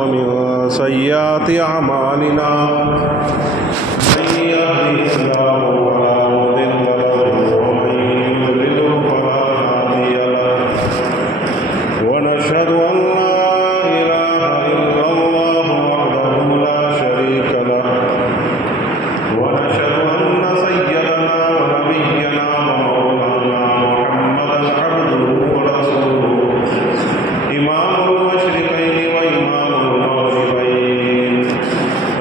ومن سيئات أعمالنا من يهده الله فلا مضل له ومن يضلل فلا هادي له ونشهد أن لا إله إلا الله وحده لا شريك له ونشهد أن سيدنا ونبينا ومولانا محمدا عبده ورسوله إمام المشرقين وإمام المغربين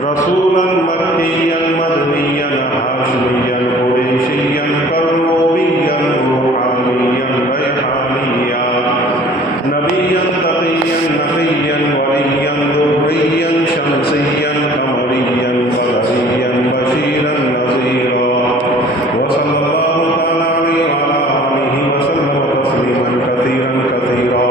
رسولا مكيا مدنيا هاشميا قريشيا كروبيا روحانيا ريحانيا نبيا تقيا نقيا وليا ذريا شمسيا قمريا قدريا بشيرا نذيرا وصلى الله تعالى عليه وعلى آله وسلم تسليما كثيرا كثيرا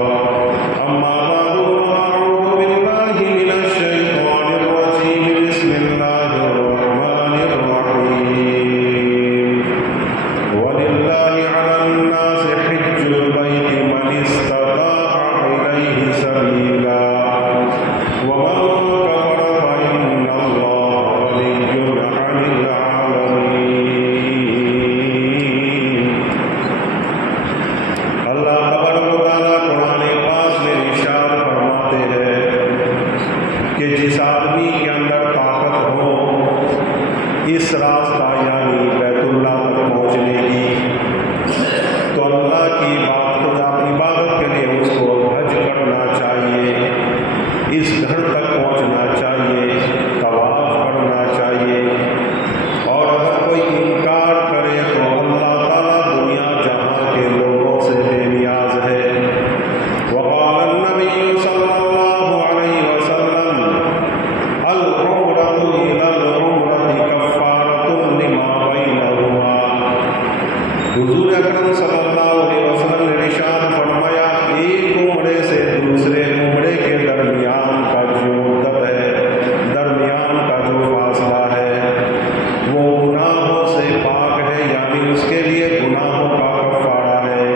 أما بعد فأعوذ بالله من الشيطان الرجيم بسم الله الرحمن الرحيم ولله على الناس حج البيت من استطاع إليه سبيلا ومن كفر فإن الله غني عن العالمين اللہ تبارک و تعالیٰ قرآن پاک میں ارشاد فرماتے ہیں کہ جس آدمی کے اندر طاقت ہو اس راستہ یعنی بیت اللہ تک پہنچنے کی تو اللہ کی عبادت کے لیے اس کو حج کرنا چاہیے، اس گھر تک پہنچنا چاہیے، طواف کرنا چاہیے، اور اگر کوئی انکار کرے تو اللہ تعالیٰ دنیا جہاں کے لوگوں سے بے نیاز ہے۔ وقال النبی صلی اللہ علیہ وسلم العمرۃ الی العمرۃ کفارۃ لما بینہما۔ حضور اکرم صلی اللہ علیہ وسلم نے ارشاد فرمایا ایک عمرے سے دوسرے عمرے کے درمیان کا جو مدت ہے، درمیان کا جو فاصلہ ہے، وہ گناہوں سے پاک ہے، یعنی اس کے لیے گناہوں کا کفارہ ہے۔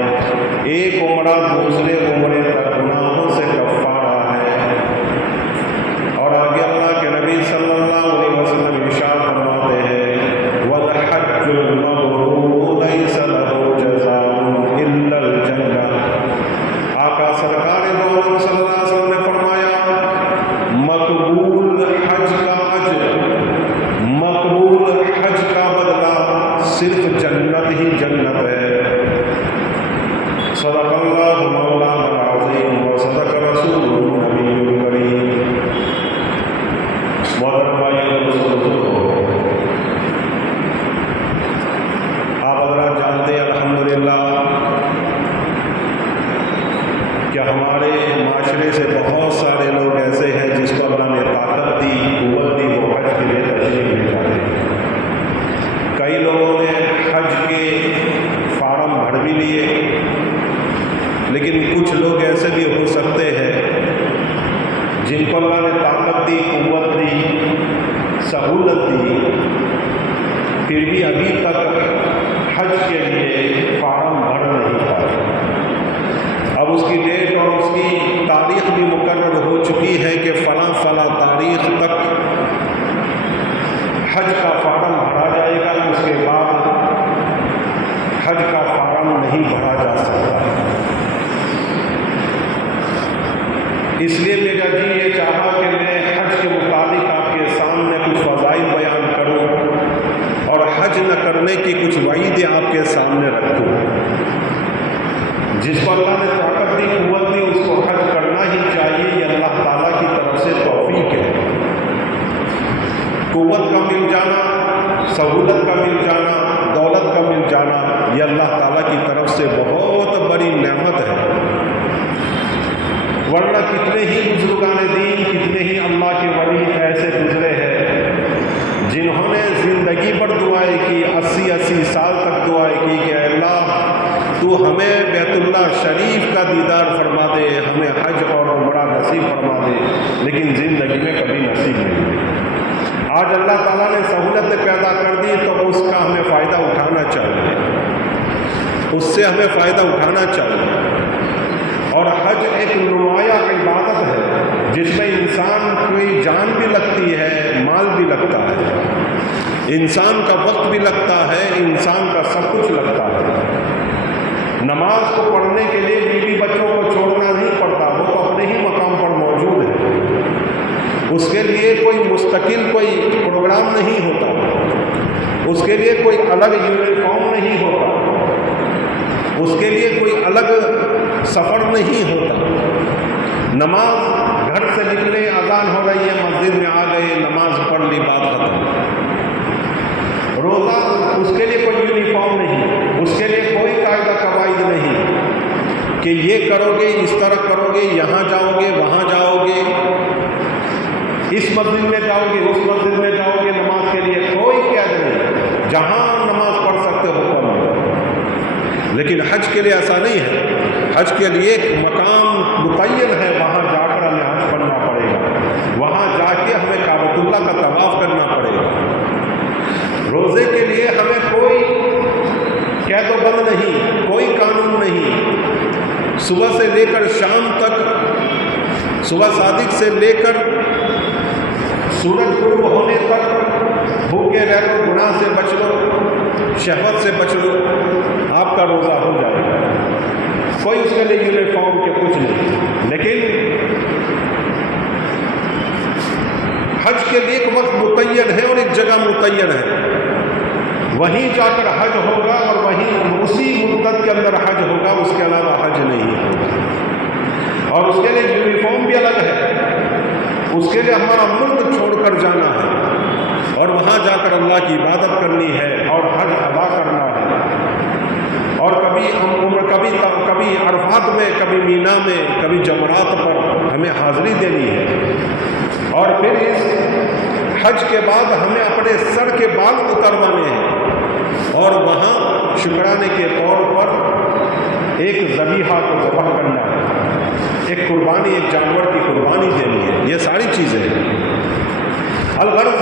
ایک عمرہ دوسرے عمرے تک گناہوں سے کفارہ ہے۔ اور آگے اللہ کے نبی صلی اللہ علیہ وسلم ارشاد فرماتے ہیں وَالْحَجُّ الْمَبْرُورُ لَيْسَ لَهُ جَزَاءٌ إِلَّا الْجَنَّةُ۔ آقا سرکار دو عالم صلی اللہ علیہ وسلم نے فرمایا مقبول حج کا اجر، مقبول حج کا بدلہ صرف جنت ہی جنت ہے۔ صدق اللہ مولانا العظیم و صدق رسول النبی الکریم۔ محترم بھائیو اور بزرگوں، آپ حضرات جانتے ہیں الحمدللہ کہ ہمارے معاشرے سے بہت سارے لوگ ایسے ہیں جس کو اللہ نے طاقت دی، قوت دی، وہ حج کے لیے تشریف لے جاتے ہیں۔ کئی لوگوں نے حج کے فارم بھر بھی لیے، لیکن کچھ لوگ ایسے بھی ہو سکتے ہیں جن کو اللہ نے طاقت دی، قوت دی، سہولت دی، پھر بھی ابھی تک حج کے لیے فارم بھر نہیں پائے۔ اب اس کی ڈیٹ اور اس کی تاریخ بھی مقرر ہو چکی ہے کہ فلاں فلاں تاریخ تک حج کا فارم بھرا جائے گا، اس کے بعد حج کا فارم نہیں بھرا جا سکتا۔ اس لیے میرا جی یہ چاہا کہ میں حج کے متعلق آپ کے سامنے کچھ فضائل بیان کروں اور حج نہ کرنے کی کچھ وعیدیں آپ کے سامنے رکھوں۔ جس کو اللہ نے طاقت دی، قوت دی، اس کو حج کرنا ہی چاہیے، یہ اللہ تعالیٰ کی طرف سے توفیق ہے۔ قوت کا مل جانا، سہولت کا مل جانا، دولت کا مل جانا، یہ اللہ تعالیٰ کی طرف سے بہت بڑی نعمت ہے۔ ورنہ کتنے ہی بزرگان دین، کتنے ہی اللہ کے ولی ایسے گزرے ہیں جنہوں نے زندگی پر دعائیں کی، 80 سال تک دعائیں کی کہ اے اللہ تو ہمیں بیت اللہ شریف کا دیدار فرما دے، ہمیں حج اور عمرہ نصیب فرما دے، لیکن زندگی میں کبھی نصیب نہیں ہوئی۔ آج اللہ تعالیٰ نے سہولت پیدا کر دی تو اس کا ہمیں فائدہ اٹھانا چاہیے، اس سے ہمیں فائدہ اٹھانا چاہیے۔ اور حج ایک نمایاں عبادت ہے جس میں انسان میں جان بھی لگتی ہے، مال بھی لگتا ہے، انسان کا وقت بھی لگتا ہے، انسان کا سب کچھ لگتا ہے۔ نماز کو پڑھنے کے لیے بیوی بچوں کو چھوڑنا نہیں پڑتا، وہ تو اپنے ہی مقام پر موجود ہے۔ اس کے لیے کوئی مستقل کوئی پروگرام نہیں ہوتا، اس کے لیے کوئی الگ یونیفارم نہیں ہوتا، اس کے لیے کوئی الگ سفر نہیں ہوتا۔ نماز گھر سے نکلے، اذان ہو رہی ہے، مسجد میں آ گئے، نماز پڑھ لی، بات ختم۔ روزہ اس کے لیے کوئی یونیفارم نہیں، اس کے لیے کوئی قاعدہ قواعد نہیں کہ یہ کرو گے، اس طرح کرو گے، یہاں جاؤ گے، وہاں جاؤ گے، اس مسجد میں جاؤ گے، اس مسجد میں جاؤ گے، نماز کے لیے کوئی قید نہیں، جہاں نماز پڑھ سکتے ہو پڑھو۔ لیکن حج کے لیے ایسا نہیں ہے، حج کے لیے ایک مقام متعین ہے، وہاں جا کر ہمیں حج پڑھنا پڑے گا، وہاں جا کے ہمیں کعبۃ اللہ کا طواف کرنا پڑے گا۔ روزے کے لیے ہمیں کوئی قید و بند نہیں، کوئی قانون نہیں، صبح سے لے کر شام تک، صبح صادق سے لے کر سورج غروب ہونے تک بھوکے رہ لو، گناہ سے بچ لو، شہوت سے بچ لو، آپ کا روزہ ہو جائے گا۔ کوئی اس کے لیے یونیفارم کے کچھ نہیں۔ لیکن حج کے لیے ایک وقت متعین ہے اور ایک جگہ متعین ہے، وہیں جا کر حج ہوگا اور وہیں اسی مدت کے اندر حج ہوگا، اس کے علاوہ حج نہیں ہے۔ اور اس کے لیے یونیفارم بھی الگ ہے، اس کے لیے ہمارا ملک چھوڑ کر جانا ہے اور وہاں جا کر اللہ کی عبادت کرنی ہے اور حج ادا کرنا ہے، اور کبھی عرفات میں، کبھی مینا میں، کبھی جمرات پر ہمیں حاضری دینی ہے۔ اور پھر اس حج کے بعد ہمیں اپنے سر کے بال اتروانے ہیں اور وہاں شکرانے کے طور پر ایک ذبیحہ کو ذبح کرنا ہے، ایک قربانی، ایک جانور کی قربانی دینی ہے۔ یہ ساری چیزیں الغرض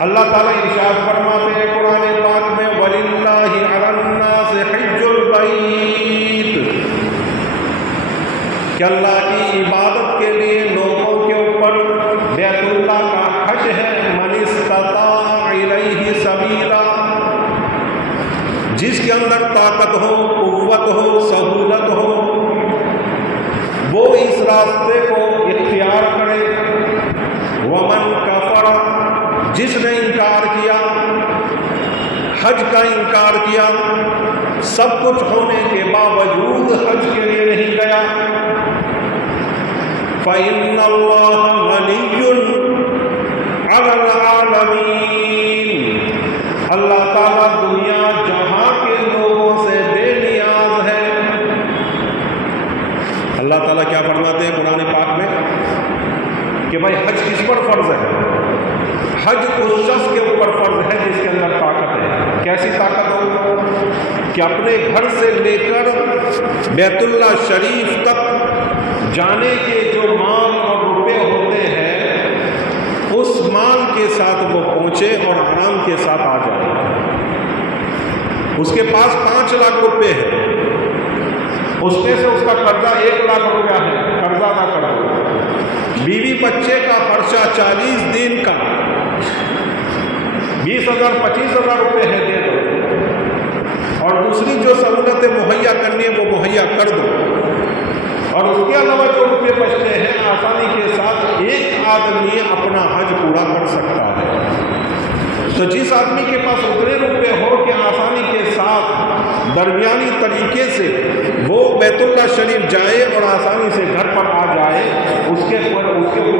اللہ تعالیٰ ارشاد فرماتے ہیں قرآن پاک میں، وَلِلَّهِ عَلَى النَّاسِ حِجُّ الْبَيْتِ، کہ اللہ کی عبادت کے لیے لوگوں کے اوپر بیت اللہ کا حج ہے، مَنِ اسْتَطَاعَ إِلَيْهِ سَبِيلًا، جس کے اندر طاقت ہو، قوت ہو، سہولت ہو، وہ اس راستے کو اختیار کرے۔ وَمَنْ كَفَرَ، جس نے انکار کیا، حج کا انکار کیا، سب کچھ ہونے کے باوجود حج کے لیے نہیں گیا، فَإِنَّ اللَّهَ غَنِيٌّ عَلَى الْعَالَمِينَ، اللہ تعالیٰ دنیا جہاں کے لوگوں سے بے نیاز ہے۔ اللہ تعالیٰ کیا فرماتے ہیں قرآن پاک میں کہ بھائی حج کس پر فرض ہے؟ حج اس شخص کے اوپر فرض ہے جس کے اندر طاقت ہے۔ کیسی طاقت ہو؟ کہ اپنے گھر سے لے کر بیت اللہ شریف تک جانے کے جو مال اور روپے ہوتے ہیں، اس مال کے ساتھ وہ پہنچے اور آرام کے ساتھ آ جائے۔ اس کے پاس 5 لاکھ روپے ہے، اس میں سے اس کا قرضہ 1 لاکھ روپیہ ہے، قرضہ نہ کر دو۔ بیوی بچے کا خرچہ 40 دن کا 20,000 25,000 روپے ہے، دے دو، اور دوسری جو سہولتیں مہیا کرنی ہے وہ مہیا کر دو، اور اس کے علاوہ جو روپے بچتے ہیں آسانی کے ساتھ ایک آدمی اپنا حج پورا کر سکتا ہے۔ تو جس آدمی کے پاس اتنے روپے ہو کہ آسانی کے ساتھ درمیانی طریقے سے وہ بیت اللہ شریف جائے اور آسانی سے گھر پر آ جائے، اس کے اوپر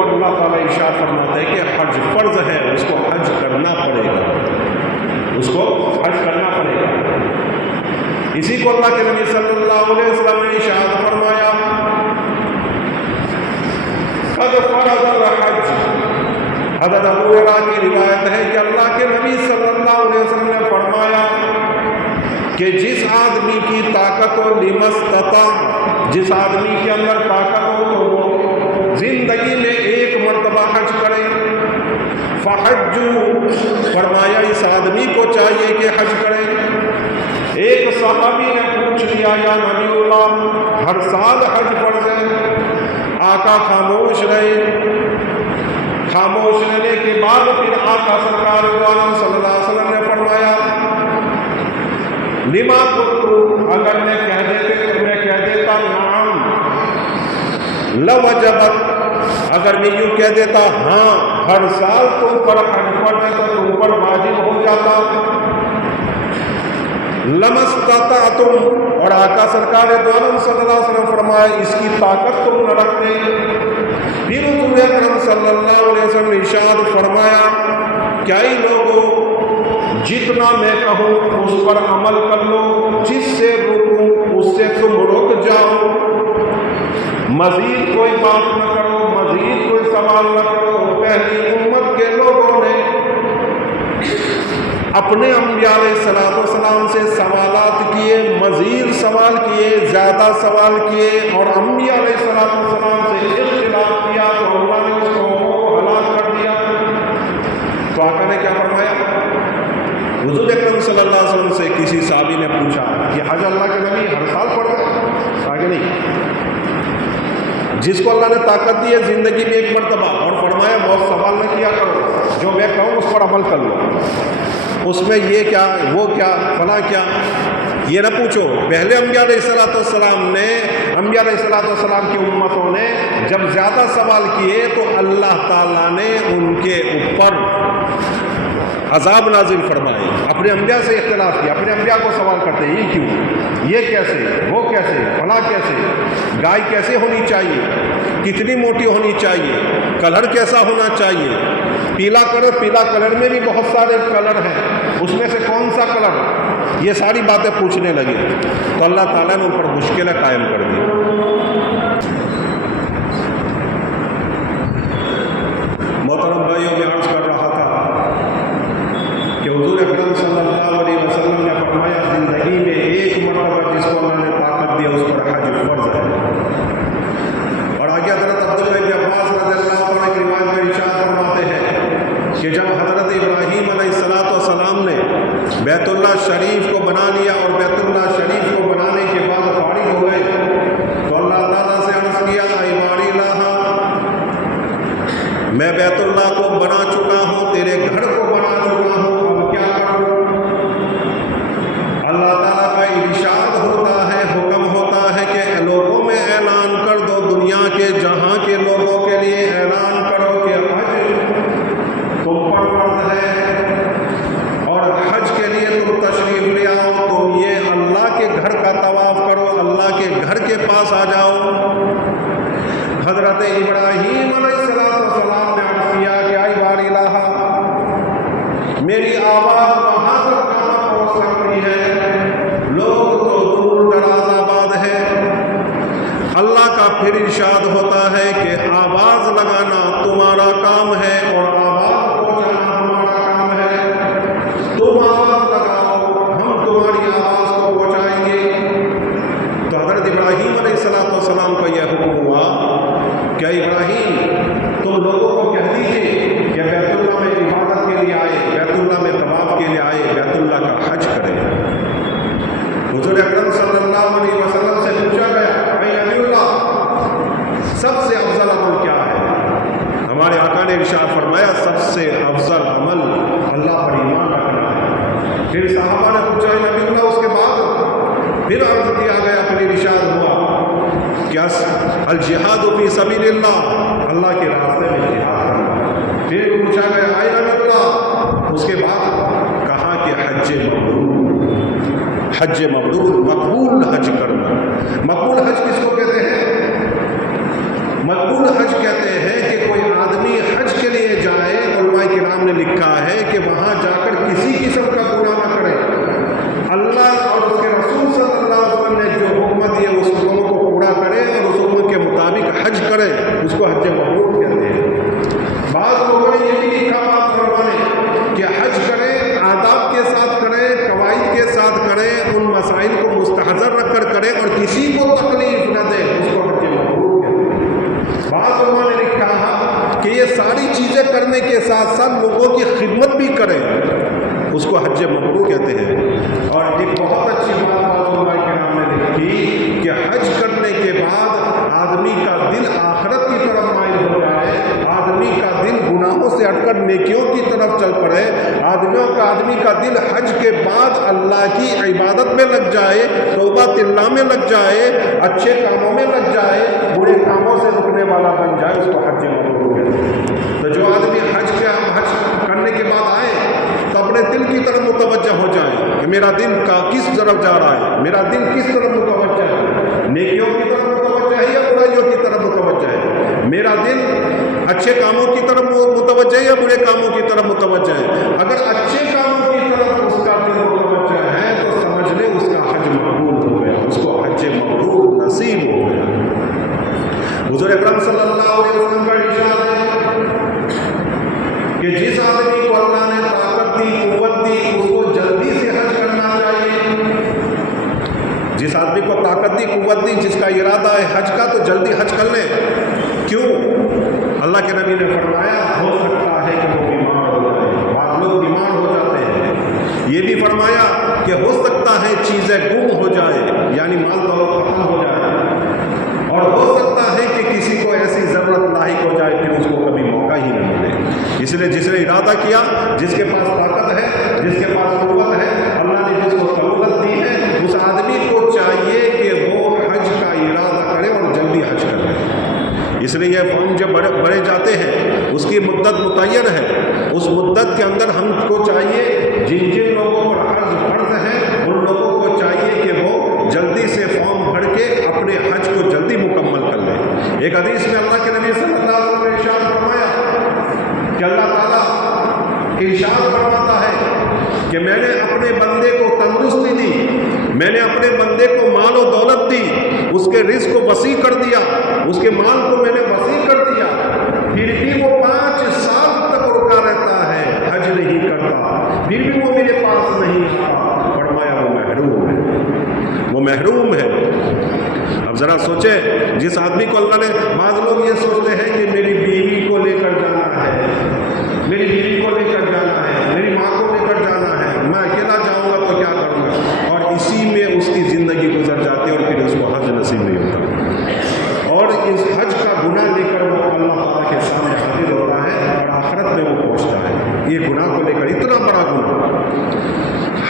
اللہ تعالیٰ ارشاد فرماتا ہے کہ حج فرض ہے، اس کو حج کرنا پڑے گا، اس کو حج کرنا پڑے گا۔ اسی کو اللہ کے نبی صلی اللہ علیہ وسلم نے ارشاد فرمایا، قد فرض الحج، حضرت ابو ہریرہ کی روایت ہے کہ اللہ کے نبی صلی اللہ علیہ وسلم نے فرمایا کہ جس آدمی کی طاقت ہو، لمستطاع، جس آدمی کے اندر طاقت ہو تو وہ زندگی میں 1 مرتبہ حج کرے۔ فحجوا، فرمایا اس آدمی کو چاہیے کہ حج کرے۔ ایک صحابی نے پوچھ لیا، یا نبی اللہ، ہر سال حج فرض ہے؟ آقا خاموش رہے۔ خاموش رہنے کے بعد پھر آقا سرکار دو عالم صلی اللہ علیہ وسلم نے فرمایا لما قلت، اگر میں کہہ دیتا نعم لوجبت، اگر میں یوں کہہ دیتا ہاں ہر سال تم پر حج پڑنا تو تم پر واجب ہو جاتا، لمستطعتم، اور آقا سرکار دو عالم صلی اللہ علیہ وسلم فرمایا اس کی طاقت تم نہ رکھتے۔ پھر حضور اکرم صلی اللہ علیہ وسلم نے ارشاد فرمایا کئی لوگوں جتنا میں کہوں اس پر عمل کر لو، جس سے روکوں اس سے تم رک جاؤ، مزید کوئی بات نہ کرو، مزید کوئی سوال نہ کرو۔ پہلی امت کے لوگوں نے اپنے انبیاء علیہ السلام سے سوالات کیے، مزید سوال کیے، زیادہ سوال کیے، اور انبیاء علیہ السلام سے اختلاف کیا تو اللہ نے اس قوموں کو ہلاک کر دیا۔ تو آقا نے کیا فرمایا؟ حضور اکرم صلی اللہ علیہ وسلم سے کسی صحابی نے پوچھا کہ حج اللہ کے نبی ہر سال پڑھتا ہے؟ آگے نہیں، جس کو اللہ نے طاقت دی ہے زندگی میں ایک مرتبہ، اور فرمایا بہت سوال نہ کیا کرو، جو میں کہوں اس پر عمل کر لو، اس میں یہ کیا وہ کیا فلاں کیا یہ نہ پوچھو۔ پہلے انبیاء علیہ السلام کی امتوں نے جب زیادہ سوال کیے تو اللہ تعالیٰ نے ان کے اوپر عذاب نازل فرمائے۔ اپنے انبیاء سے اختلاف کیا، اپنے انبیاء کو سوال کرتے ہیں یہ کیوں، یہ کیسے، وہ کیسے، فلاں کیسے، گائے کیسے ہونی چاہیے، کتنی موٹی ہونی چاہیے، کلر کیسا ہونا چاہیے، پیلا کلر میں بھی بہت سارے کلر ہیں، اس میں سے کون سا کلر، یہ ساری باتیں پوچھنے لگے تو اللہ تعالیٰ نے ان پر مشکلیں قائم کر دی۔ محترم بھائیوں، میں عرض کر رہا تھا کہ حضور اکرم صلی اللہ علیہ وسلم نے فرمایا زندگی میں ایک مرتبہ جس کو اللہ نے طاقت دی اس پر حج فرض ہے۔ اور آگے حضرت عبداللہ بن عباس رضی اللہ عنہ کی روایت میں ارشاد فرماتے ہیں کہ جب حضرت ابراہیم علیہ السلام نے بیت اللہ شریف کو بنا لیا اور بیت اللہ شریف کو بنانے کے بعد فارغ ہو گئے تو اللہ تعالیٰ سے عرض کیا اے باری اللہ، میں بیت اللہ کو بنا چکا ہوں، تیرے گھر کو بنا چکا ہوں، اب کیا کروں؟ اللہ تعالیٰ کا ارشاد ہوتا ہے، حکم ہوتا ہے کہ لوگوں میں اعلان کر دو، دنیا کے جہاں کے لوگوں کے لیے اعلان کرو کہ حج تم پر فرض ہے، اور حج کے لیے تم تشریف لے آؤ، تم یہ اللہ کے گھر کا طواف کرو، اللہ کے گھر کے پاس آ جاؤ۔ حضرت ابراہیم علیہ السلام نے عرض کیا کہ اے باری الہ، میری آواز وہاں تک کہاں پہنچ سکتی ہے، لوگ تو دور دراز آباد ہیں۔ اللہ کا پھر ارشاد ہوتا ہے کہ آواز لگانا تمہارا کام ہے اور آواز پہنچانا ہمارا کام ہے، تم آواز لگاؤ، ہم تمہاری آواز کو پہنچائیں گے۔ تو حضرت ابراہیم علیہ السلام کا یہ حکم ہوا کہ ابراہیم تم لوگوں کو کہہ دیجیے کہ بیت اللہ میں عبادت کے لیے آئے، بیت اللہ میں طواف کے لیے آئے، بیت اللہ کا حج کرے۔ حضور اکرم صلی اللہ علیہ وسلم سے پوچھا گیا اے نبی اللہ، سب سے افضل عمل کیا ہے؟ ہمارے آقا نے ارشاد فرمایا سب سے افضل عمل اللہ پر ایمان رکھنا ہے۔ پھر صحابہ نے پوچھا اے نبی اللہ، اس کے بعد پھر عرض کیا گیا، پھر ارشاد ہوا کیا الجہاد فی سبیل اللہ، اللہ کے راستے میں جہاد کرنا۔ پھر پوچھا گیا اے نبی اللہ، اس کے بعد کہا کہ حج مبرور، مقبول حج کرنا۔ مقبول حج کس کو کہتے ہیں؟ مقبول حج کہتے ہیں کہ کوئی آدمی حج کے لیے جائے، علماء کرام نے لکھا ہے کہ وہاں جا کر کسی قسم کا گناہ نہ کرے، اللہ اور اس کے رسول صلی اللہ علیہ وسلم نے جو حکم دی ہے اس حکم کو پورا کرے اور اس حکم کے مطابق حج کرے، اس کو حج مبرور کہتے ہیں۔ بعض لوگوں نے یہ بھی لکھا بات فرمانے کہ حج کرے، آداب کے ساتھ کرے، قواعد کے ساتھ کرے، ان مسائل کو مستحضر رکھ کر کرے اور کسی کو تکلیف نہ دے، اس کو حج مبرور کہتے ہیں۔ بعض لوگوں نے لکھا کہ یہ ساری چیزیں کرنے کے ساتھ ساتھ لوگوں کی خدمت بھی کرے، اس کو حج مبرور کہتے ہیں۔ اور ایک بہت اچھی بات علماء کرام نے لکھی کہ حج کرنے کے بعد آدمی کا دل آخرت کی طرف مائل ہو جائے، آدمی کا دل گناہ کا دل حج کے بعد اللہ کی عبادت میں لگ جائے، توبہ اللہ میں لگ جائے، اچھے کاموں میں لگ جائے، برے کاموں سے رکنے والا بن جائے، اس کو حج مبرور کہتے ہیں۔ تو جو آدمی حج کرنے کے بعد آئے تو اپنے دل کی طرف متوجہ ہو جائے کہ میرا دل کس طرف جا رہا ہے، میرا دل کس طرف متوجہ ہے، نیکیوں کی طرف متوجہ ہے یا برائیوں کی طرف متوجہ ہے، میرا دل اچھے کاموں کی طرف متوجہ ہے یا برے کاموں کی طرف متوجہ ہے۔ اگر اچھے کاموں کی طرف اس کا دل متوجہ ہے تو سمجھ لے اس کا حج مقبول ہو گیا، اس کو حج مبرور نصیب ہو گیا۔ حضور اکرم صلی اللہ علیہ وسلم کا ارشاد ہے کہ جس آدمی کو اللہ نے طاقت دی، قوت دی، اس کو جلدی سے حج کرنا چاہیے۔ جس آدمی کو طاقت دی، قوت دی، جس کا ارادہ ہے حج کا، تو جلدی حج کر لے۔ کیوں؟ اللہ کے نبی نے فرمایا ہو سکتا ہے کہ وہ بیمار ہو جائے، بعض لوگ بیمار ہو جاتے ہیں۔ یہ بھی فرمایا کہ ہو سکتا ہے چیزیں گم ہو جائے، یعنی مال دولت ختم ہو جائے، اور ہو سکتا ہے کہ کسی کو ایسی ضرورت لاحق ہو جائے پھر اس کو کبھی موقع ہی نہ ملے۔ اس لیے جس نے ارادہ کیا، جس کے پاس طاقت ہے، جس کے پاس قوت ہے، اللہ نے جس کو سہولت دی ہے، اس آدمی کو چاہیے کہ وہ حج کا ارادہ کرے اور جلدی حج کرے۔ اس لیے یہ فارم جب بڑھے جاتے ہیں اس کی مدت متعین ہے، اس مدت کے اندر ہم کو چاہیے جن جن لوگوں پر حج فرض ہے ان لوگوں کو چاہیے کہ وہ جلدی سے فارم بھر کے اپنے حج کو جلدی مکمل کر لیں۔ ایک حدیث میں اللہ کے نبی صلی اللہ علیہ وسلم نے ارشاد فرمایا کہ اللہ تعالیٰ ارشاد فرماتا ہے کہ میں نے اپنے بندے کو تندرستی دی، میں نے اپنے بندے کو مال و دولت دی، اس کے رزق کو وسیع کر دیا، اس کے مال کو میں نے وسیع کر دیا، پھر بھی وہ 5 سال تک رکا رہتا ہے، حج نہیں کرتا، پھر بھی وہ میرے پاس نہیں آتا۔ فرمایا وہ محروم ہے، وہ محروم ہے۔ اب ذرا سوچیں، جس آدمی کو اللہ نے، بعض لوگ یہ سوچتے ہیں کہ میری بیوی کو لے کر جانا ہے، میری بیوی کو لے کر جانا ہے، میری ماں کو لے کر جانا ہے، میں اکیلا جاؤں گا تو کیا کروں گا، اور اسی میں اس کی زندگی گزر جاتی ہے اور پھر اس کو حج نصیب نہیں ہوتا، اور اس حج کا گناہ لے کر وہ اللہ تعالیٰ کے سامنے حاضر ہوتا ہے اور آخرت میں وہ پہنچتا ہے۔ یہ گناہ کو لے کر اتنا بڑا گناہ،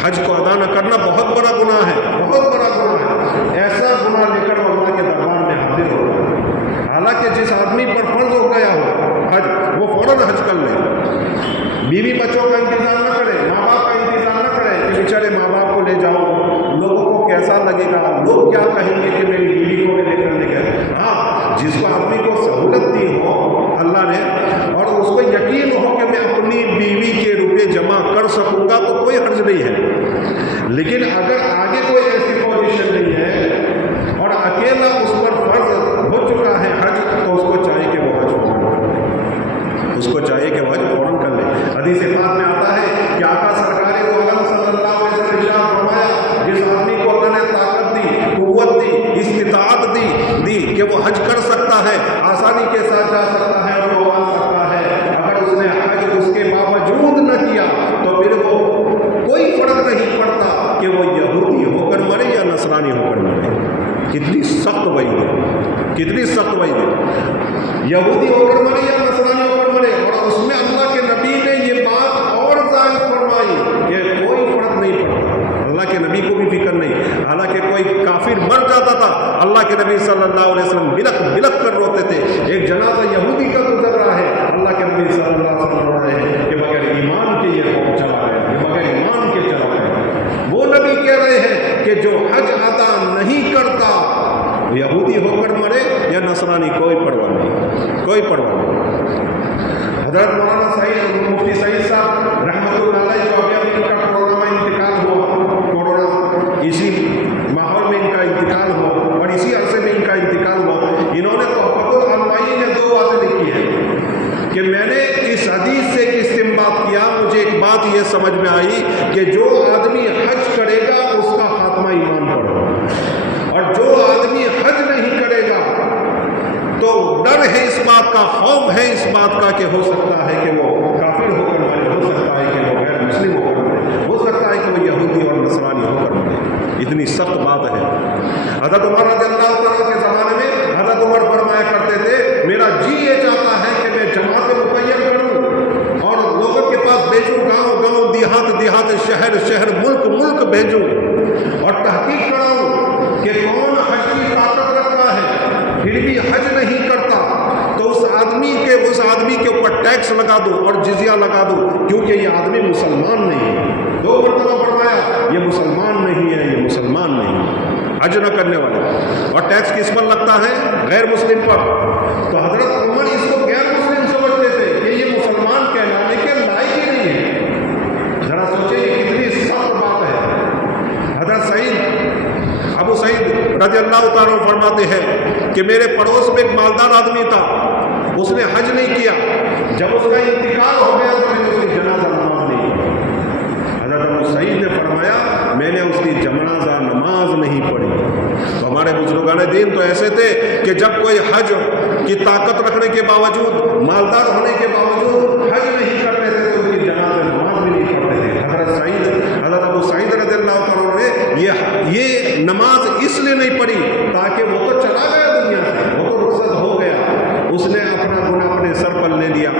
حج کو ادا نہ کرنا بہت بڑا گناہ ہے، بہت بڑا گناہ ہے۔ ایسا گناہ لے کر وہ اللہ کے دربار میں حاضر ہوتا ہے۔ حالانکہ جس آدمی پر فرض ہو گیا ہو حج، وہ فوراً حج کر لے، بیوی بچوں کا انتظار نہ کرے، ماں باپ کا انتظار نہ کرے کہ بیچارے ماں باپ کو لے جاؤ، لوگوں کو کیسا لگے گا، لوگ کیا کہیں گے کہ میری بیوی کو میں لے کر لے گئے۔ ہاں، جس کو آدمی کو سہولت دی ہو اللہ نے اور اس کو یقین ہو کہ میں اپنی بیوی کے روپے جمع کر سکوں گا تو کوئی حرج نہیں ہے، لیکن اگر آگے کوئی ایسی پوزیشن نہیں ہے اور اکیلا اس پر فرض ہو چکا ہے حج، تو اس کو چاہیے کہ وہ حج فوراً، اس کو چاہیے کہ وہ حج فوراً کر لے۔ حدیث پاک میں آتا ہے کہ آقا سرکار دو عالم صلی اللہ علیہ وسلم نے ارشاد فرمایا جس آدمی کو اللہ نے طاقت دی، قوت دی، استطاعت دی کہ وہ حج کر سکتا ہے، آسانی کے ساتھ جا سکتا ہے اور وہ آ سکتا ہے، اگر اس نے حج اس کے باوجود نہ کیا تو پھر وہ کوئی فرق نہیں پڑتا کہ وہ یہودی ہو کر مرے یا نصرانی ہو کر مرے۔ کتنی سخت وعید ہے، کتنی سخت وعید ہے، یہودی ہو کر مرے یا نصرانی ہو کر مرے۔ اور اس میں اللہ کے نبی نے یہ بات اور ظاہر فرمائی کہ کوئی فرق نہیں پڑتا، اللہ کے نبی کو بھی فکر نہیں۔ حالانکہ کوئی کافر مر جاتا تھا، اللہ کے نبی صلی اللہ علیہ وسلم بلک بلک کر روتے تھے۔ ایک جنازہ یہودی کا گزر رہا ہے، اللہ کے نبی صلی اللہ علیہ وسلم رو رہے ہیں کہ بغیر ایمان کے یہ قوم چلا گیا، بغیر ایمان کے چلا گیا۔ وہ نبی کہہ رہے ہیں کہ جو حج ادا نہیں کرتا یہودی ہو کر مرے یا نصرانی، کوئی پرواہ نہیں، کوئی پرواہ نہیں۔ حضرت مولانا سعید مفتی سعید صاحب رحمۃ اللہ علیہ کو ابھی ان کا کورونا میں انتقال ہوا، کورونا اسی ماحول میں ان کا انتقال ہوا اور اسی عرصے میں ان کا انتقال ہوا۔ انہوں نے تحفۃ الانوائی میں 2 باتیں لکھی ہیں کہ میں نے اس حدیث سے ایک استنباط کیا، مجھے ایک بات یہ سمجھ میں آئی کہ جو آدمی حج کرے گا اس کا خاتمہ ایمان پر ہوگا، اور جو آدمی حج نہیں کرے گا تو ڈر ہے اس بات کا، خوف ہے اس بات کا کہ ہو سکتا ہے کہ وہ کافر ہو کر مرے، ہو سکتا ہے کہ وہ غیر مسلم ہو کر مرے، ہو سکتا ہے کہ وہ یہودی اور نصرانی ہو کر مرے۔ اتنی سخت بات ہے۔ حضرت عمر رضی اللہ تعالیٰ کے زمانے میں حضرت عمر فرمایا کرتے تھے میرا جی یہ چاہتا ہے کہ میں جماعت مقیم کروں اور لوگوں کے پاس بیچوں، گاؤں گاؤں دیہات دیہات اس آدمی کے اوپر ٹیکس لگا دو اور جزیہ لگا دو، کیونکہ یہ آدمی مسلمان نہیں ہے۔ 2 مرتبہ فرمایا یہ مسلمان نہیں ہے، یہ مسلمان نہیں ہے، حج نہ کرنے والے۔ اور ٹیکس کس پر لگتا ہے؟ غیر مسلم پر۔ تو حضرت عمر اس کو غیر مسلم سمجھتے تھے کہ یہ مسلمان کہلانے کے لائق ہی نہیں ہے۔ ذرا سوچیں یہ کتنی سخت بات ہے۔ حضرت ابو سعید رضی اللہ تعالیٰ عنہ فرماتے ہیں کہ میرے پڑوس میں ایک مالدار آدمی تھا، اس نے حج نہیں کیا، جب اس کا انتقال ہو گیا تو میں نے اس کی جنازہ نماز نہیں پڑھی۔ حضرت ابو سعید نے فرمایا میں نے اس کی جنازہ نماز نہیں پڑھی۔ تو ہمارے بزرگان دین تو ایسے تھے کہ جب کوئی حج کی طاقت رکھنے کے باوجود، مالدار ہونے کے باوجود حج نہیں کرتے تھے تو ان کی جنازہ نماز بھی نہیں پڑھتے تھے۔ حضرت ابو سعید رضی اللہ عنہ نے یہ نماز اس لیے نہیں پڑھی تاکہ وہ تو چلا گیا دنیا سے، وہ تو رخصت ہو گیا، اس نے اپنا گناہ اپنے سر پر لے لیا،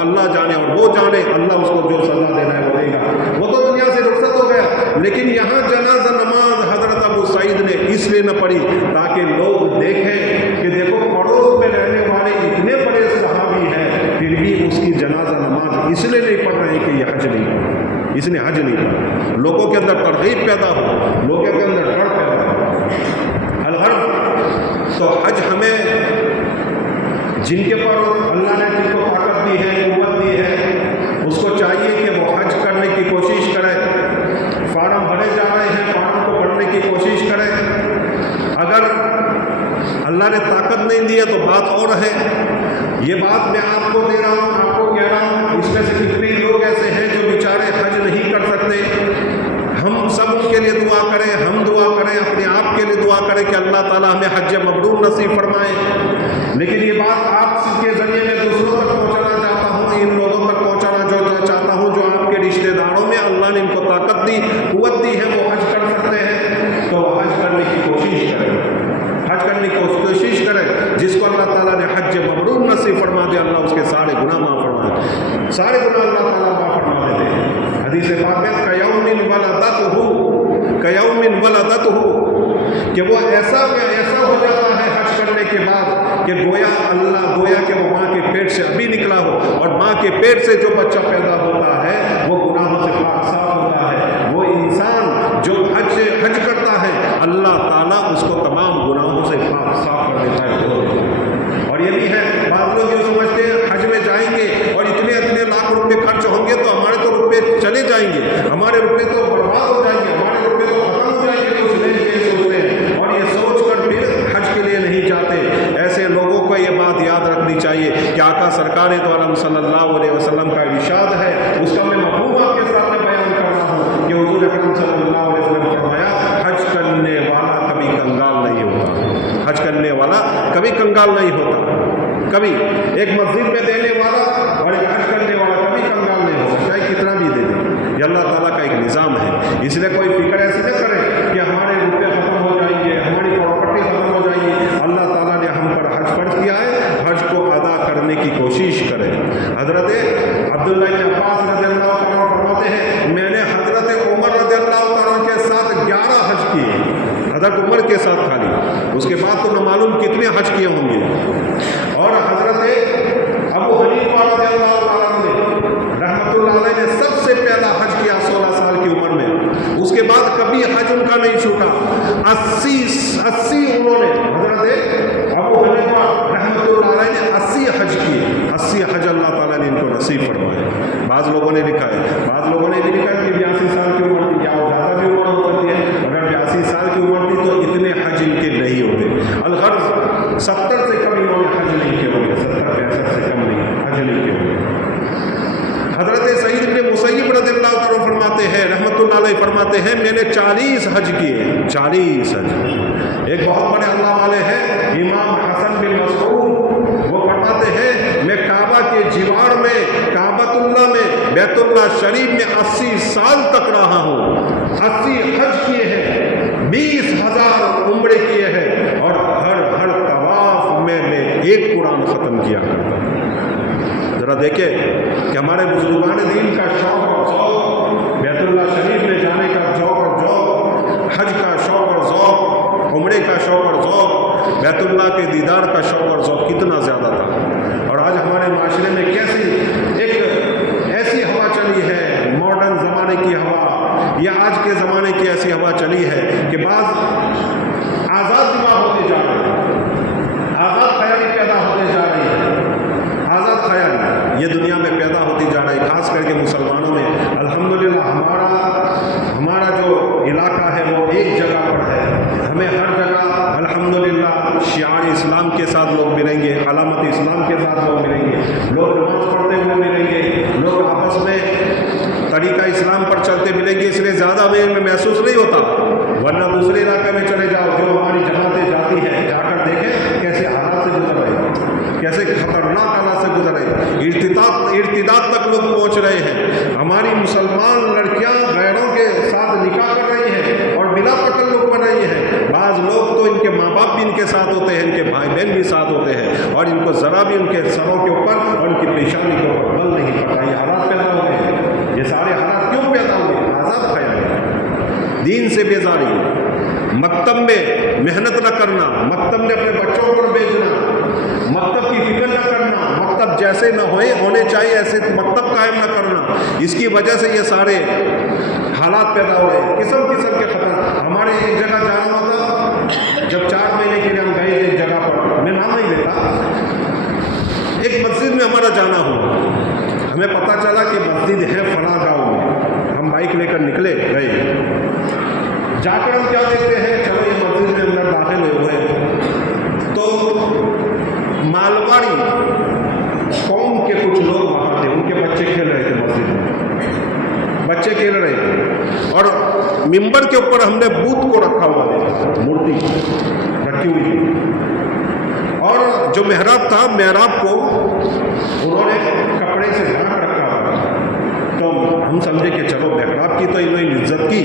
اللہ جانے اور وہ جانے، اللہ اس کو جو سزا دینا ہے وہ دے گا، وہ تو دنیا سے رخصت ہو گیا۔ لیکن یہاں جنازہ نماز حضرت ابو سعید نے اس لیے نہ پڑھی تاکہ لوگ دیکھیں کہ دیکھو پڑوس میں رہنے والے اتنے بڑے صحابی ہیں، پھر بھی اس کی جنازہ نماز اس لیے نہیں پڑھ رہے کہ یہ حج نہیں پڑھا، اس نے حج نہیں پڑھا۔ لوگوں کے اندر ترغیب پیدا ہو، لوگوں کے اندر ڈر پیدا ہو۔ الغرض تو حج ہمیں جن کے پر اللہ نے جن کو طاقت دی ہے، قوت دی ہے، اس کو چاہیے کہ وہ حج کرنے کی کوشش کرے۔ فارم بھرے جا رہے ہیں، فارم کو بھرنے کی کوشش کرے۔ اگر اللہ نے طاقت نہیں دی ہے تو بات اور ہے۔ یہ بات میں آپ کو دے رہا ہوں، آپ کو کہہ رہا ہوں، اس میں سے کتنے لوگ ایسے ہیں جو بیچارے حج نہیں کر سکتے۔ ہم سب ان کے لیے دعا کریں، ہم دعا کریں، اپنے آپ کے لیے دعا کریں کہ اللہ تعالیٰ ہمیں حج مبرور نصیب فرمائے۔ لیکن یہ بات آپ کے ذریعے میں دوسروں تک پہنچانا چاہتا ہوں، ان لوگوں تک پہنچانا جو چاہتا ہوں جو آپ کے رشتہ داروں میں اللہ نے ان کو طاقت دی، قوت دی ہے، وہ حج کر سکتے ہیں، تو حج کرنے کی کوشش کریں، حج کرنے کی کوشش کریں۔ جس کو اللہ تعالیٰ نے حج مبرور نصیب فرما دے، اللہ اس کے سارے گناہ معاف فرما دے، سارے گناہ اللہ تعالیٰ معاف فرما دیتے ہیں۔ حدیث پاک میں قیوم ولدتہ کہ وہ ایسا ہو جاتا ہے حج کرنے کے بعد کہ گویا کہ وہ ماں کے پیٹ سے ابھی نکلا ہو، اور ماں کے پیٹ سے جو بچہ پیدا ہوتا ہے وہ گناہوں سے پاک صاف ہوتا ہے۔ وہ انسان جو حج کرتا ہے اللہ تعالیٰ اس کو تمام گناہوں سے پاک صاف کر دیتا ہے۔ اور یہ بھی ہے، بعض لوگ یہ سمجھتے ہیں حج میں جائیں گے اور اتنے لاکھ روپے خرچ ہوں گے تو ہمارے تو روپے چلے جائیں گے، ہمارے روپے تو برباد ہو جائیں گے، ہمارے روپے تو ختم ہو جائیں گے، کچھ نہیں یہ سوچتے ہیں اور یہ سوچ کر پھر حج کے لیے نہیں جاتے۔ ایسے لوگوں کو یہ بات یاد رکھنی چاہیے کہ آقا سرکار دو عالم صلی اللہ علیہ وسلم کا ارشاد ہے، اس کا میں مفہوم آپ کے سامنے بیان کر رہا ہوں کہ حضور اکرم صلی اللہ علیہ وسلم نے فرمایا حج کرنے والا کبھی کنگال نہیں ہوتا، حج کرنے والا کبھی کنگال نہیں ہوتا۔ کبھی ایک مسجد میں دینے والا اور ایک حج کرنے والا کبھی کنگال نہیں ہوتا، چاہے کتنا بھی دے دے۔ یہ اللہ تعالیٰ کا ایک نظام ہے، اس لیے کوئی فکر ایسے نہ کرے کہ ہمارے روپے ختم ہو جائیں گے، ہماری پراپرٹی ختم ہو جائیں گی۔ اللہ تعالیٰ نے ہم پر حج فرض کیا ہے، حج کو ادا کرنے کی کوشش کرے۔ حضرت عبداللہ بن عباس رضی اللہ عنہ فرماتے ہیں میں نے حضرت عمر رضی اللہ عنہ کے ساتھ 11 حج کیے، حضرت عمر کے ساتھ خالی، اس کے بعد تو نہ معلوم کتنے حج کیے ہوں گے۔ اور حضرت ابو حنیفہ رضی اللہ عنہ نے رحمۃ اللہ علیہ نے سب سے پہلا حج کیا 16 سال کی عمر میں، اس کے بعد کبھی حج ان کا نہیں چھوٹا۔ 80 انہوں نے، حضرت ابو حنیفہ رحمۃ اللہ علیہ نے 80 حج کیے، 80 حج اللہ تعالیٰ نے ان کو نصیب فرمائے۔ بعض لوگوں نے لکھا ہے، بعض لوگوں نے بھی لکھا ہے کہ 82 سال کی عمر تھی، یا زیادہ بھی عمر ہو سکتی ہے، اگر 82 سال کی عمر تھی تو اتنے حج ان کے نہیں ہوتے۔ الغرض 70 سے کم انہوں نے حج نہیں کیے ہوئے، 70-65 سے کم نہیں حج نہیں کیے ہوئے۔ حضرت سعید بن مسیب رضی اللہ عنہ فرماتے ہیں، رحمۃ اللہ علیہ فرماتے ہیں میں نے 40 حج کیے، 40 حج۔ ایک بہت بڑے اللہ والے ہیں امام حسن بن مسعود، وہ فرماتے ہیں میں کعبہ کے جوار میں، کعبۃ اللہ میں، بیت اللہ شریف میں 80 سال تک رہا ہوں، 80 حج کیے ہیں، 20,000 عمرے کیے ہیں، اور ہر طواف میں ایک قرآن ختم کیا کرتا ہوں۔ ذرا دیکھیں کہ ہمارے بزرگان دین کا شوق اور ذوق، بیت اللہ شریف میں جانے کا شوق اور ذوق، حج کا شوق اور ذوق، عمرے کا شوق اور ذوق، بیت اللہ کے دیدار کا شوق اور ذوق کتنا زیادہ تھا۔ اور آج ایسی ہوا چلی ہے کہ بعض آزاد دماغ ہوتے جا رہے ہیں، آزاد خیالی پیدا ہوتے جا رہی ہے، آزاد خیالی یہ دنیا میں پیدا ہوتی جا رہی ہے، خاص کر کے مسلمانوں میں۔ الحمدللہ ہمارا جو علاقہ ہے وہ ایک جگہ پر ہے، ہمیں ہر جگہ الحمدللہ شعار اسلام کے ساتھ لوگ ملیں گے، علامت اسلام کے ساتھ لوگ ملیں گے، لوگ نماز پڑھتے ہوئے ملیں گے، لوگ آپس میں طریقہ اسلام پر چلتے ملیں گے، اس لیے زیادہ میں محسوس نہیں ہوتا۔ ورنہ دوسرے علاقے میں چلے جاؤ، جو ہماری جماعتیں جاتی ہیں، جا کر دیکھیں کیسے حالات سے گزر رہے ہیں، کیسے خطرناک حالات سے گزر رہے ہیں، ارتداد تک لوگ پہنچ رہے ہیں۔ ہماری مسلمان لڑکیاں غیروں کے ساتھ نکاح کر رہی ہیں اور بلا تعلق کر رہی ہیں۔ بعض لوگ تو ان کے ماں باپ بھی ان کے ساتھ ہوتے ہیں، ان کے بھائی بہن بھی ساتھ ہوتے ہیں، اور ان کو ذرا بھی ان کے سروں کے اوپر اور ان کی پیشانی کے اوپر بل نہیں پڑتا۔ یہ حالات پیدا ہو گئے ہیں۔ یہ سارے حالات کیوں پیدا ہوئے؟ آزاد خیال، دین سے بیزاری، مکتب میں محنت نہ کرنا، مکتب میں اپنے بچوں کو بھیجنا، مکتب کی فکر نہ کرنا، مکتب جیسے نہ ہونے چاہیے ایسے مکتب قائم نہ کرنا، اس کی وجہ سے یہ سارے حالات پیدا ہو رہے ہیں، قسم قسم کے خطر۔ ہمارے ایک جگہ جانا ہوتا، جب 4 مہینے کے لیے ہم گئے ایک جگہ پر، میں نام نہیں لیتا، ایک مسجد میں ہمارا جانا ہوا، ہمیں پتہ چلا کہ مسجد ہے فلاں گاؤں میں، ہم بائک لے کر نکلے گئے، جا کر ہم کیا دیکھتے ہیں، چلو یہ مسجد کے اندر داخل ہوئے تو مالواڑی قوم کے کچھ لوگ وہاں تھے، ان کے بچے کھیل رہے تھے مسجد میں، بچے کھیل رہے تھے، اور ممبر کے اوپر ہم نے بت کو رکھا ہوا دیکھا، مورتی رکھی ہوئی تھی، اور جو محراب تھا، محراب کو انہوں نے کپڑے سے ڈھانک رکھا ہوا، تو ہم سمجھے کہ چلو محراب کی تو انہوں نے عزت کی،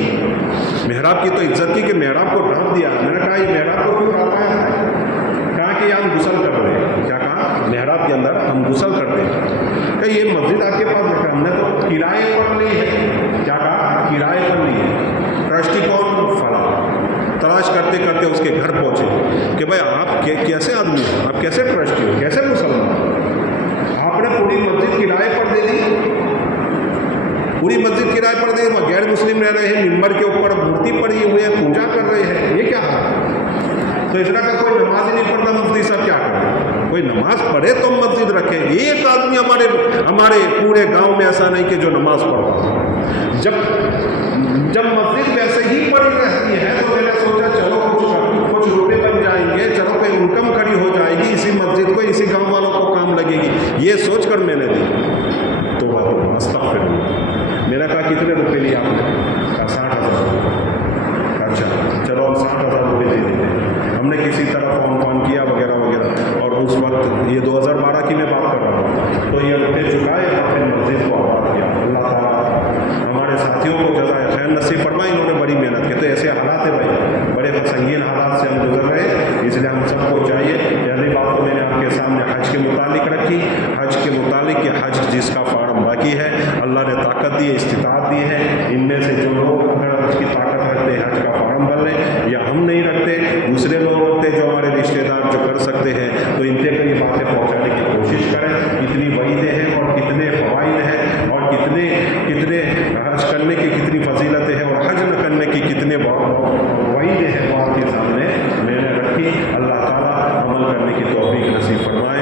محراب کی تو عزت کی کہ محراب کو ڈھانپ دیا۔ میں نے کہا یہ محراب کو کیوں ڈھانپا ہے؟ کہا کہ ہم غسل کر رہے ہیں۔ کیا کہا؟ محراب کے اندر ہم غسل کرتے ہیں۔ کہ یہ مسجد آپ کے پاس رکھا، ہم نے تو کرائے پر لی ہے۔ کیا کہا؟ کرائے پر لی ہے۔ ٹرسٹی کون؟ فلاں۔ تلاش کرتے کرتے اس کے گھر پہنچے کہ بھائی آپ کیسے آدمی ہو، آپ کیسے ٹرسٹی ہو، کیسے مسلمان؟ آپ نے پوری مسجد کرائے پر دے دی، پوری مسجد کرائے پر دے، وہ غیر مسلم رہ رہے ہیں، ممبر کے اوپر مورتی پڑی ہوئی ہے، پوجا کر رہے ہیں، یہ کیا ہے؟ تو اس طرح کا کوئی نماز ہی نہیں پڑھتا، مفتی صاحب کیا کریں؟ کوئی نماز پڑھے تو مسجد رکھے۔ ایک آدمی ہمارے پورے گاؤں میں ایسا نہیں کہ جو نماز پڑھتا۔ جب مسجد ویسے ہی پڑی رہتی ہے تو میں نے سوچا چلو کچھ روپے بن جائیں گے، چلو کوئی انکم کھڑی ہو جائے گی، اسی مسجد کو اسی گاؤں والوں کو کام لگے گی، یہ سوچ کر میں نے دی۔ تو وہ استغفراللہ، میں نے کہا کتنے روپے لیے آپ نے؟ کہا 60,000۔ اچھا چلو ہم 60,000 روپے دے دیتے ہیں۔ ہم نے کسی طرح فون کیا وغیرہ وغیرہ، اور اس وقت یہ 2012 کی میں بات کر رہا ہوں، تو یہ روپے چکائے، اپنے مسجد کو آباد کیا۔ اللہ تعالیٰ ہمارے ساتھیوں کو جزائے خیر نصیب فرمائے، انہوں نے بڑی محنت کی۔ تو ایسے حالات ہے بھائی، بڑے سنگین حالات سے ہم گزر رہے ہیں، اس لیے ہم سب کو چاہیے، پہلی بات تو میں نے آپ کے سامنے حج کے متعلق رکھی، حج کے متعلق کہ حج جس کا فارم باقی ہے، اللہ نے طاقت دی ہے، استطاعت دی ہے، ان میں سے جو لوگ اگر حج کی طاقت رکھتے ہیں حج کا فارم بھر لیں، یا ہم نہیں رکھتے، دوسرے لوگ رکھتے جو ہمارے رشتے دار جو کر سکتے ہیں، تو ان کے یہ باتیں پہنچانے کی کوشش کریں۔ کتنی وعیدیں ہیں اور کتنے فوائد ہیں، اور کتنے حج کرنے کی کتنی فضیلتیں ہیں، اور حج نہ کرنے کی کتنے وعیدیں ہیں، وہ آپ کے سامنے میں نے رکھی۔ اللہ تعالیٰ عمل کرنے کی توفیق نصیب فرمائے۔